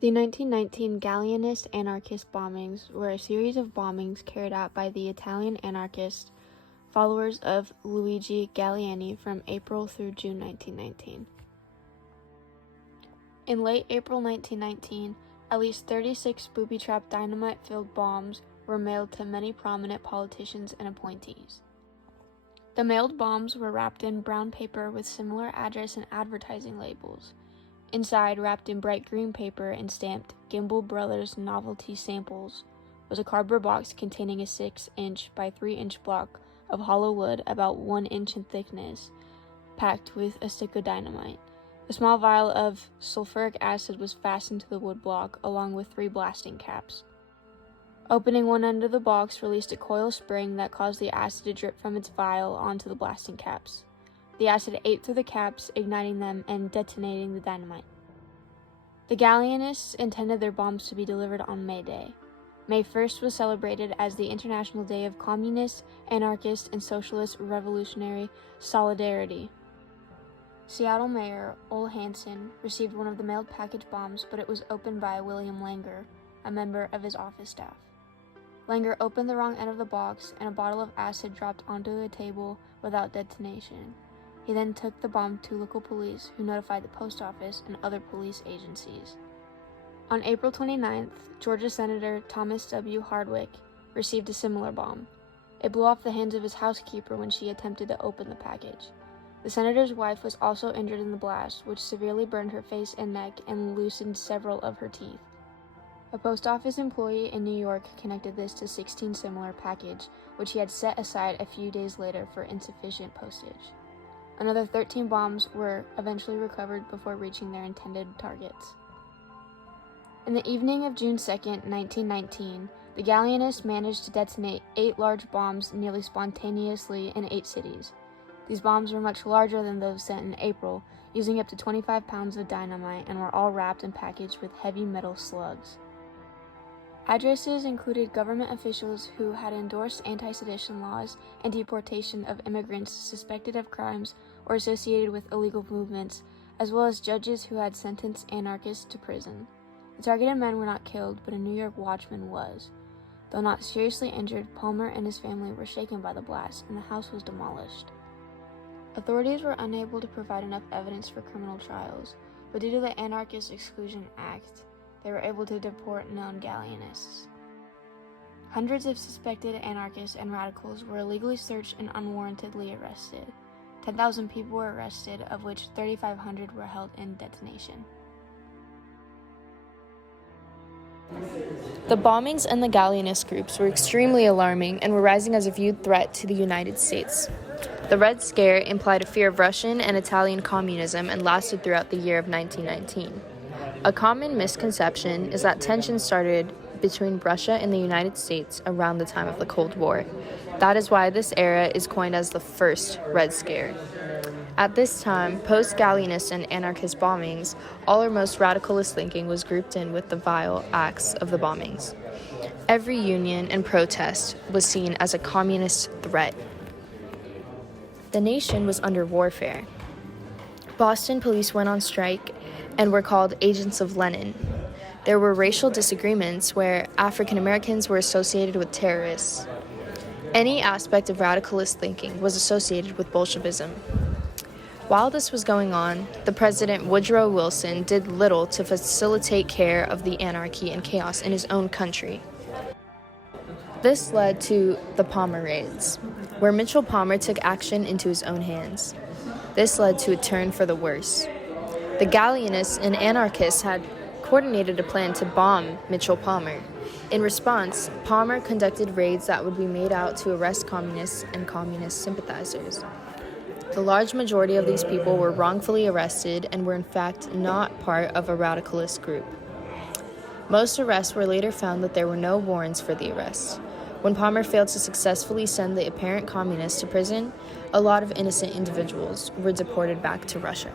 The 1919 Galleanist Anarchist bombings were a series of bombings carried out by the Italian anarchists, followers of Luigi Galleani, from April through June 1919. In late April 1919, at least 36 booby-trapped dynamite-filled bombs were mailed to many prominent politicians and appointees. The mailed bombs were wrapped in brown paper with similar address and advertising labels. Inside, wrapped in bright green paper and stamped Gimbel Brothers Novelty Samples, was a cardboard box containing a 6-inch by 3-inch block of hollow wood about 1 inch in thickness, packed with a stick of dynamite. A small vial of sulfuric acid was fastened to the wood block, along with 3 blasting caps. Opening one end of the box released a coil spring that caused the acid to drip from its vial onto the blasting caps. The acid ate through the caps, igniting them and detonating the dynamite. The Galleanists intended their bombs to be delivered on May Day. May 1st was celebrated as the International Day of Communist, Anarchist, and Socialist Revolutionary Solidarity. Seattle Mayor Ole Hansen received one of the mailed package bombs, but it was opened by William Langer, a member of his office staff. Langer opened the wrong end of the box, and a bottle of acid dropped onto the table without detonation. He then took the bomb to local police, who notified the post office and other police agencies. On April 29th, Georgia Senator Thomas W. Hardwick received a similar bomb. It blew off the hands of his housekeeper when she attempted to open the package. The senator's wife was also injured in the blast, which severely burned her face and neck and loosened several of her teeth. A post office employee in New York connected this to 16 similar packages, which he had set aside a few days later for insufficient postage. Another 13 bombs were eventually recovered before reaching their intended targets. In the evening of June 2, 1919, the Galleanists managed to detonate 8 large bombs nearly spontaneously in 8 cities. These bombs were much larger than those sent in April, using up to 25 pounds of dynamite, and were all wrapped and packaged with heavy metal slugs. Addresses included government officials who had endorsed anti-sedition laws and deportation of immigrants suspected of crimes or associated with illegal movements, as well as judges who had sentenced anarchists to prison. The targeted men were not killed, but a New York watchman was. Though not seriously injured, Palmer and his family were shaken by the blast, and the house was demolished. Authorities were unable to provide enough evidence for criminal trials, but due to the Anarchist Exclusion Act, they were able to deport known Galleanists. Hundreds of suspected anarchists and radicals were illegally searched and unwarrantedly arrested. 10,000 people were arrested, of which 3,500 were held in detention. The bombings and the Galleanist groups were extremely alarming and were rising as a viewed threat to the United States. The Red Scare implied a fear of Russian and Italian communism and lasted throughout the year of 1919. A common misconception is that tensions started between Russia and the United States around the time of the Cold War. That is why this era is coined as the first Red Scare. At this time, post-Galleanist and anarchist bombings, all or most radicalist thinking was grouped in with the vile acts of the bombings. Every union and protest was seen as a communist threat. The nation was under warfare. Boston police went on strike and were called agents of Lenin. There were racial disagreements where African Americans were associated with terrorists. Any aspect of radicalist thinking was associated with Bolshevism. While this was going on, the President Woodrow Wilson did little to facilitate care of the anarchy and chaos in his own country. This led to the Palmer Raids, where Mitchell Palmer took action into his own hands. This led to a turn for the worse. The Galleanists and anarchists had coordinated a plan to bomb Mitchell Palmer. In response, Palmer conducted raids that would be made out to arrest communists and communist sympathizers. The large majority of these people were wrongfully arrested and were in fact not part of a radicalist group. Most arrests were later found that there were no warrants for the arrests. When Palmer failed to successfully send the apparent communists to prison, a lot of innocent individuals were deported back to Russia.